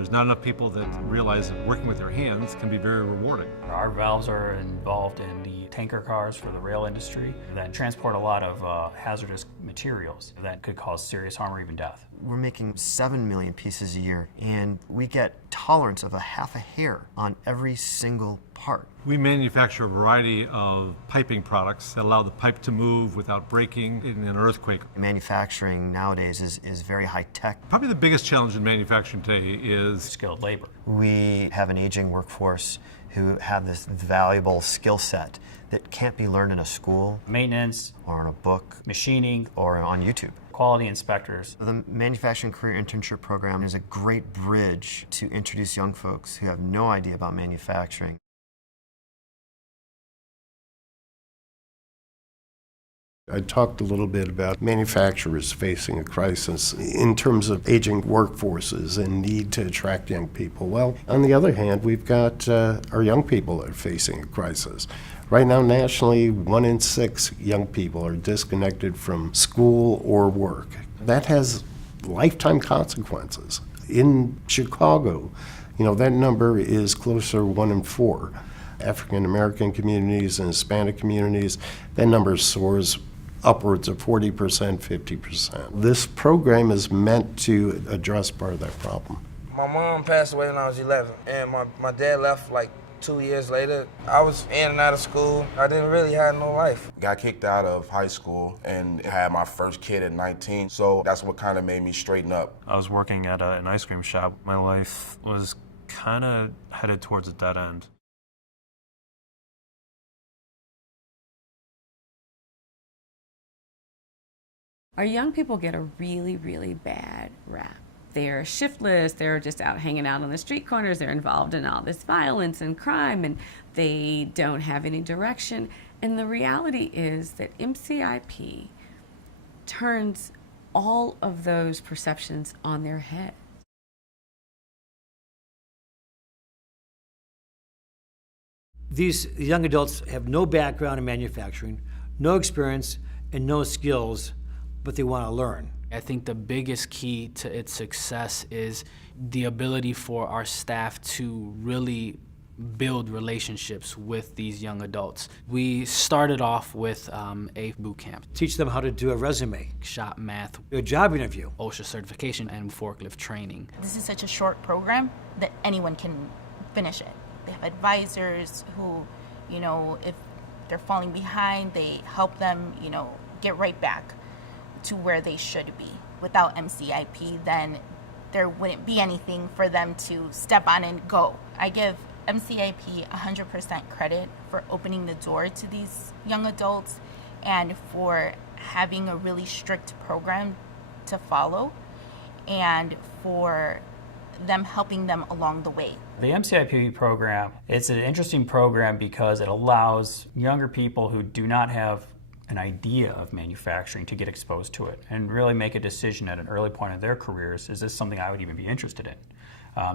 There's not enough people that realize that working with their hands can be very rewarding. Our valves are involved in the tanker cars for the rail industry that transport a lot of hazardous materials that could cause serious harm or even death. We're making 7 million pieces a year, and we get tolerance of a half a hair on every single part. We manufacture a variety of piping products that allow the pipe to move without breaking in an earthquake. Manufacturing nowadays is very high tech. Probably the biggest challenge in manufacturing today is skilled labor. We have an aging workforce who have this valuable skill set that can't be learned in a school, maintenance, or in a book, machining, or on YouTube. Quality inspectors. The Manufacturing Career Internship Program is a great bridge to introduce young folks who have no idea about manufacturing. I talked a little bit about manufacturers facing a crisis in terms of aging workforces and need to attract young people. Well, on the other hand, we've got our young people that are facing a crisis. Right now, nationally, 1 in 6 young people are disconnected from school or work. That has lifetime consequences. In Chicago, that number is closer to 1 in 4. African American communities and Hispanic communities, that number soars upwards of 40%, 50%. This program is meant to address part of that problem. My mom passed away when I was 11, and my dad left like 2 years later. I was in and out of school. I didn't really have no life. Got kicked out of high school and had my first kid at 19, so that's what kind of made me straighten up. I was working at an ice cream shop. My life was kind of headed towards a dead end. Our young people get a really, really bad rap. They're shiftless, they're just out hanging out on the street corners, they're involved in all this violence and crime, and they don't have any direction. And the reality is that MCIP turns all of those perceptions on their head. These young adults have no background in manufacturing, no experience, and no skills, but they want to learn. I think the biggest key to its success is the ability for our staff to really build relationships with these young adults. We started off with a boot camp. Teach them how to do a resume, shop math, a job interview, OSHA certification, and forklift training. This is such a short program that anyone can finish it. They have advisors who, if they're falling behind, they help them, get right back to where they should be. Without MCIP, then there wouldn't be anything for them to step on and go. I give MCIP 100% credit for opening the door to these young adults and for having a really strict program to follow and for them helping them along the way. The MCIP program, it's an interesting program because it allows younger people who do not have an idea of manufacturing to get exposed to it and really make a decision at an early point in their careers, is this something I would even be interested in?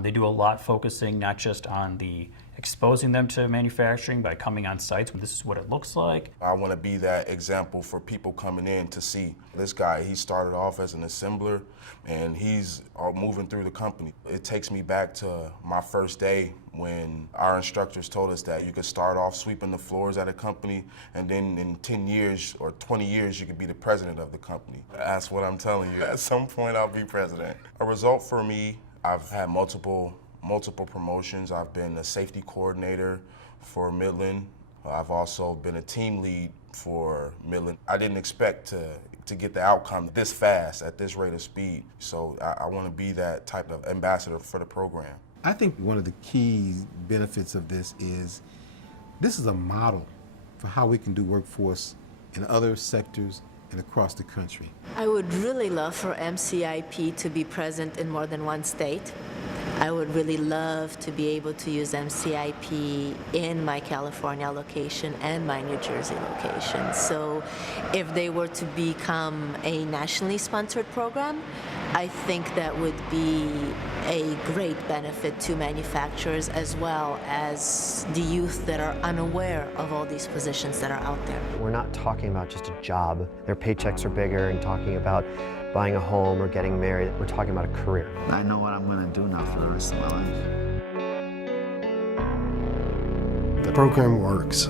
They do a lot focusing not just on the exposing them to manufacturing by coming on sites when this is what it looks like. I want to be that example for people coming in to see this guy. He started off as an assembler and he's moving through the company. It takes me back to my first day when our instructors told us that you could start off sweeping the floors at a company and then in 10 years or 20 years you could be the president of the company. That's what I'm telling you. At some point I'll be president. A result for me, I've had multiple promotions. I've been a safety coordinator for Midland. I've also been a team lead for Midland. I didn't expect to get the outcome this fast at this rate of speed. So I want to be that type of ambassador for the program. I think one of the key benefits of this is a model for how we can do workforce in other sectors and across the country. I would really love for MCIP to be present in more than one state. I would really love to be able to use MCIP in my California location and my New Jersey location. So if they were to become a nationally sponsored program, I think that would be a great benefit to manufacturers as well as the youth that are unaware of all these positions that are out there. We're not talking about just a job. Their paychecks are bigger and talking about buying a home or getting married. We're talking about a career. I know what I'm going to do now for the rest of my life. The program works.